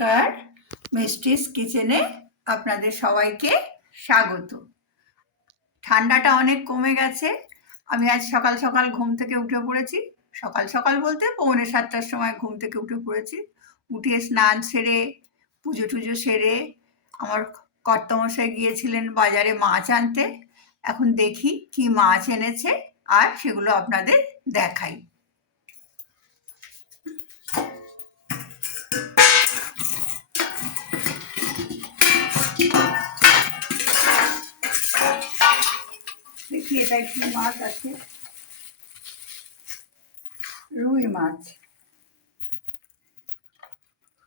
নমস্কার, মিষ্টিস কিচেনে আপনাদের সবাইকে স্বাগত। ঠান্ডাটা অনেক কমে গেছে। আমি আজ সকাল সকাল ঘুম থেকে উঠে পড়েছি। সকাল সকাল বলতে 6:45টার সময় ঘুম থেকে উঠে পড়েছি। উঠে স্নান সেরে, পুজো টুজো সেরে আমার কর্তামশাই গিয়েছিলেন বাজারে মাছ আনতে। এখন দেখি কি মাছ এনেছে আর সেগুলো আপনাদের দেখাই। দেখি এটা কি মাছ আছে। রুই মাছ,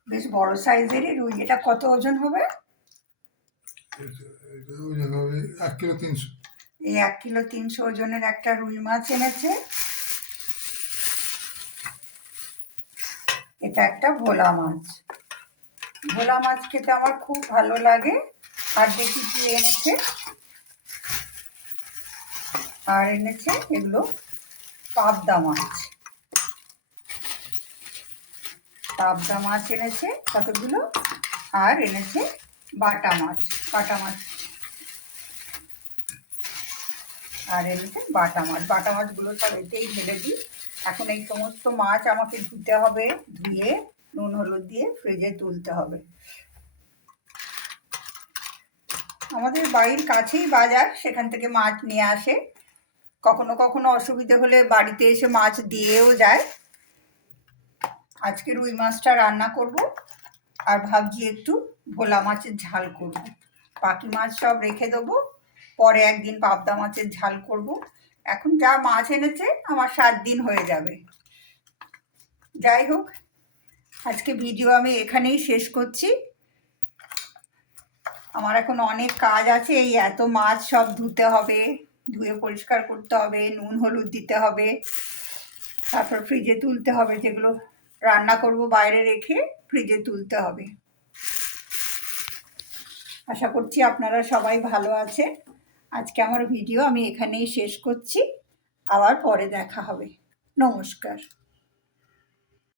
বেশ বড় সাইজেরই রুই। এটা কত ওজন হবে? ওজন হবে 1 কিলো 300। এই 1 কিলো 300 ওজনের একটা রুই মাছ এনেছে। এটা একটা ভোলা মাছ। ভোলা মাছ খেতে আমার খুব ভালো লাগে। আর দেখি কি এনেছে। আর এনেছে এগুলো পাবদা মাছ। পাবদা মাছ এনেছে কতগুলো। আর এনেছে বাটা মাছ। আর এনেছে বাটা মাছগুলো সব এতেই ঢেলে দিই। এখন এই সমস্ত মাছ আমাকে ধুতে হবে, ধুয়ে নুন হলুদ দিয়ে ফ্রিজে তুলতে হবে। আমাদের বাড়ির কাছেই বাজার, সেখান থেকে মাছ নিয়ে আসে। কখনো কখনো অসুবিধে হলে বাড়িতে এসে মাছ দিয়েও যায়। আজকে রুই মাছটা রান্না করব। আর ভাবছি একটু ভোলা মাছের ঝাল করব। বাকি মাছ সব রেখে দেবো, পরে একদিন পাবদা মাছের ঝাল করব। এখন যা মাছ এনেছে আমার 7 দিন হয়ে যাবে। যাই হোক, আজকে ভিডিও আমি এখানেই শেষ করছি। আমার এখন অনেক কাজ আছে। এই এত মাছ সব ধুতে হবে, ধুয়ে পরিষ্কার করতে হবে, নুন হলুদ দিতে হবে, তারপর ফ্রিজে তুলতে হবে। যেগুলো রান্না করব বাইরে রেখে ফ্রিজে তুলতে হবে। আশা করছি আপনারা সবাই ভালো আছেন। আজকে আমার ভিডিও আমি এখানেই শেষ করছি। আবার পরে দেখা হবে। নমস্কার।